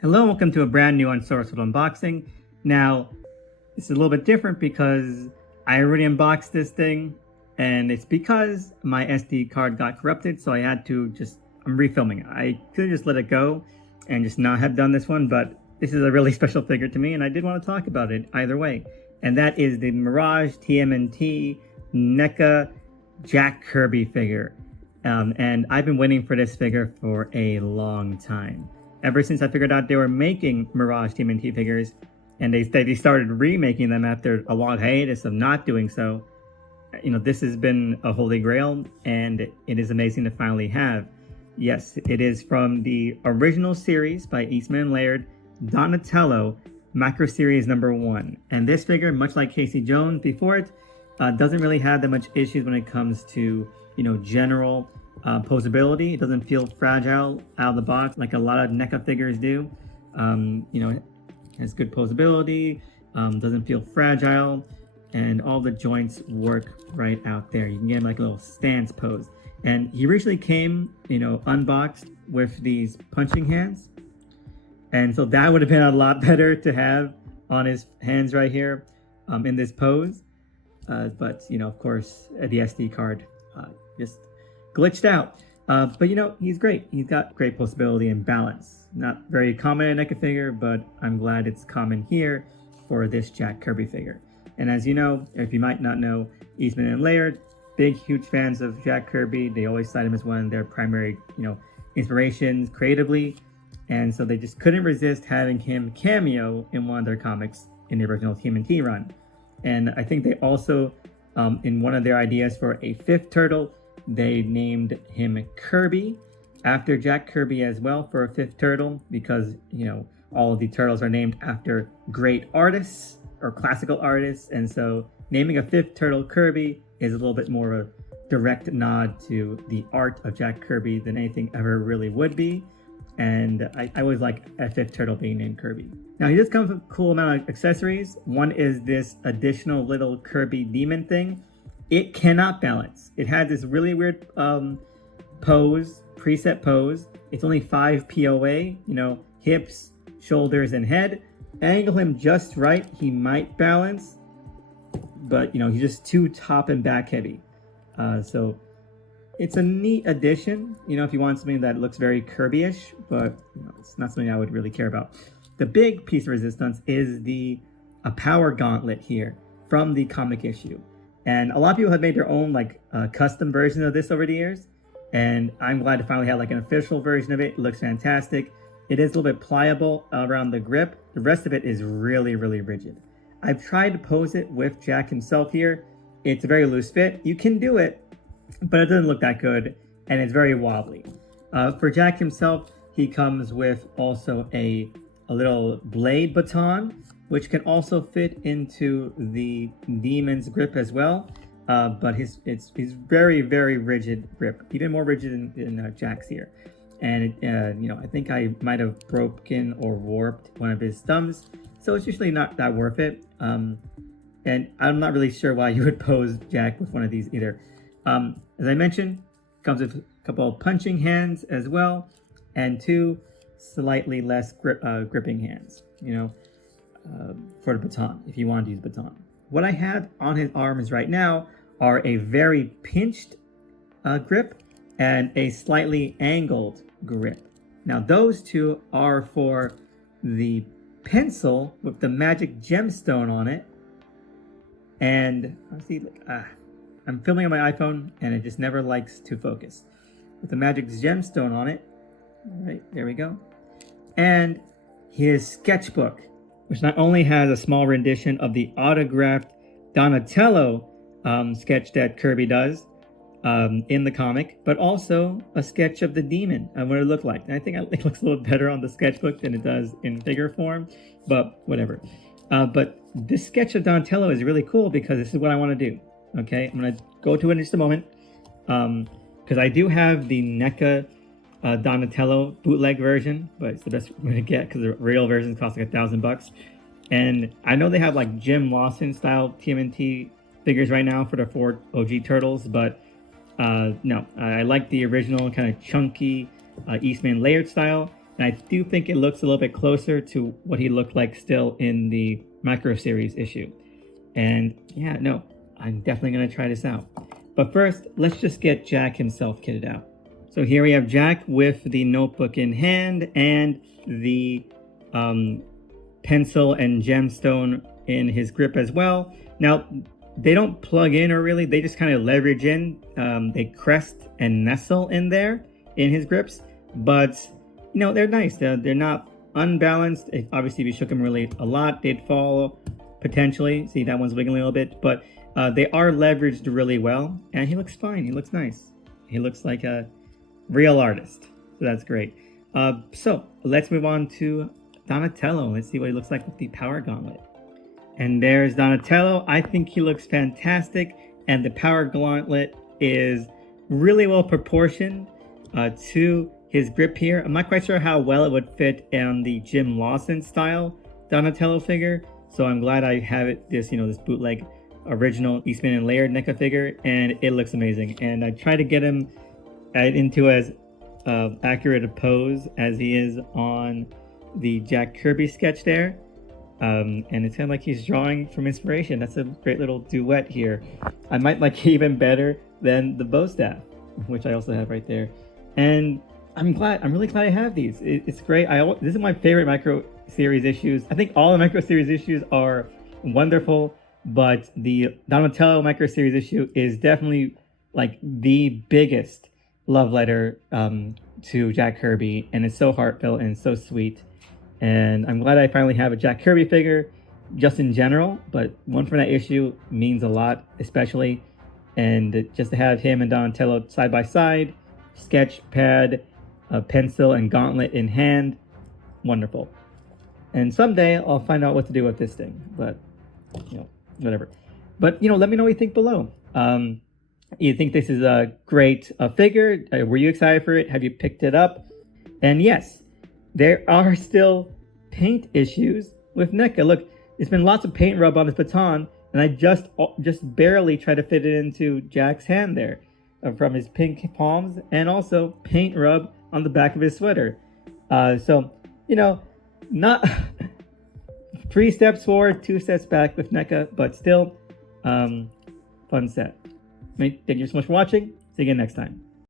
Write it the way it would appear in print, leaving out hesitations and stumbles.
Hello, welcome to a brand new Unsourced Wall unboxing. Now, this is a little bit different because I already unboxed this thing, and it's because my SD card got corrupted, so I had to I'm refilming it. I could just let it go and just not have done this one, but this is a really special figure to me, and I did want to talk about it either way. And that is the Mirage TMNT NECA Jack Kirby figure. And I've been waiting for this figure for a long time. Ever since I figured out they were making Mirage TMNT figures, and they started remaking them after a long hiatus of not doing so, you know, this has been a holy grail, and it is amazing to finally have. Yes, it is from the original series by Eastman & Laird, Donatello, Macro Series #1. And this figure, much like Casey Jones before it, doesn't really have that much issues when it comes to, you know, general posability. It doesn't feel fragile out of the box like a lot of NECA figures do. You know, it has good posability, doesn't feel fragile, and all the joints work right out there. You can get him like a little stance pose. And he originally came, you know, unboxed with these punching hands. And so that would have been a lot better to have on his hands right here in this pose. But, you know, of course, the SD card just glitched out. But, you know, he's great. He's got great posability and balance. Not very common in a NECA figure, but I'm glad it's common here for this Jack Kirby figure. And as you know, if you might not know, Eastman & Laird, big, huge fans of Jack Kirby. They always cite him as one of their primary, you know, inspirations creatively. And so they just couldn't resist having him cameo in one of their comics in the original TMNT run. And I think they also, in one of their ideas for a fifth turtle, they named him Kirby after Jack Kirby as well for a fifth turtle, because, you know, all of the turtles are named after great artists or classical artists. And so naming a fifth turtle Kirby is a little bit more of a direct nod to the art of Jack Kirby than anything ever really would be. And I always like a fifth turtle being named Kirby. Now, he does come with a cool amount of accessories. One is this additional little Kirby demon thing. It cannot balance. It has this really weird preset pose. It's only 5 POA, you know, hips, shoulders, and head. Angle him just right, he might balance, but, you know, he's just too top and back heavy. So it's a neat addition, you know, if you want something that looks very Kirby-ish, but, you know, it's not something I would really care about. The big piece of resistance is a power gauntlet here from the comic issue. And a lot of people have made their own like custom version of this over the years. And I'm glad to finally have like an official version of it. It looks fantastic. It is a little bit pliable around the grip. The rest of it is really, really rigid. I've tried to pose it with Jack himself here. It's a very loose fit. You can do it, but it doesn't look that good. And it's very wobbly. For Jack himself, he comes with also a little blade baton, which can also fit into the demon's grip as well. But he's very, very rigid grip, even more rigid than Jack's here. And you know, I think I might have broken or warped one of his thumbs, so it's usually not that worth it. And I'm not really sure why you would pose Jack with one of these either. As I mentioned, comes with a couple of punching hands as well, and 2 slightly less gripping hands, you know, for the baton, if you want to use baton. What I have on his arms right now are a very pinched grip and a slightly angled grip. Now those two are for the pencil with the magic gemstone on it. And let's see, I'm filming on my iPhone and it just never likes to focus. With the magic gemstone on it. All right, there we go. And his sketchbook, which not only has a small rendition of the autographed Donatello sketch that Kirby does in the comic, but also a sketch of the demon and what it looked like. And I think it looks a little better on the sketchbook than it does in figure form, but whatever. But this sketch of Donatello is really cool because this is what I want to do. Okay, I'm going to go to it in just a moment because I do have the NECA Donatello bootleg version, but it's the best we're gonna get because the real versions cost like $1,000. And I know they have like Jim Lawson style TMNT figures right now for the 4 OG turtles, but no, I like the original kind of chunky Eastman Laird style. And I do think it looks a little bit closer to what he looked like still in the Micro Series issue. And yeah, no, I'm definitely going to try this out. But first, let's just get Jack himself kitted out. So here we have Jack with the notebook in hand and the pencil and gemstone in his grip as well. Now, they don't plug in or really, they just kind of leverage in. They crest and nestle in there in his grips. But, you know, they're nice. They're not unbalanced. Obviously, if you shook them really a lot, they'd fall potentially. See, that one's wiggling a little bit. But they are leveraged really well. And he looks fine. He looks nice. He looks like a real artist. So that's great. So let's move on to Donatello. Let's see what he looks like with the Power Gauntlet. And there's Donatello. I think he looks fantastic. And the Power Gauntlet is really well proportioned to his grip here. I'm not quite sure how well it would fit on the Jim Lawson style Donatello figure. So I'm glad I have it, this bootleg original Eastman and Laird NECA figure. And it looks amazing. And I try to get him into as accurate a pose as he is on the Jack Kirby sketch there. And it's kind of like he's drawing from inspiration. That's a great little duet here. I might like it even better than the bow staff, which I also have right there. And I'm really glad I have these. It's great. This is my favorite Micro Series issues. I think all the Micro Series issues are wonderful, but the Donatello Micro Series issue is definitely like the biggest love letter to Jack Kirby, and it's so heartfelt and so sweet. And I'm glad I finally have a Jack Kirby figure, just in general, but one from that issue means a lot, especially. And just to have him and Donatello side by side, sketch pad, a pencil and gauntlet in hand, wonderful. And someday I'll find out what to do with this thing, but whatever. But let me know what you think below. You think this is a great figure? Were you excited for it? Have you picked it up? And yes, there are still paint issues with NECA. Look, there's been lots of paint rub on this baton, and I just barely tried to fit it into Jack's hand there from his pink palms, and also paint rub on the back of his sweater. So, not 3 steps forward, 2 steps back with NECA, but still, fun set. Thank you so much for watching. See you again next time.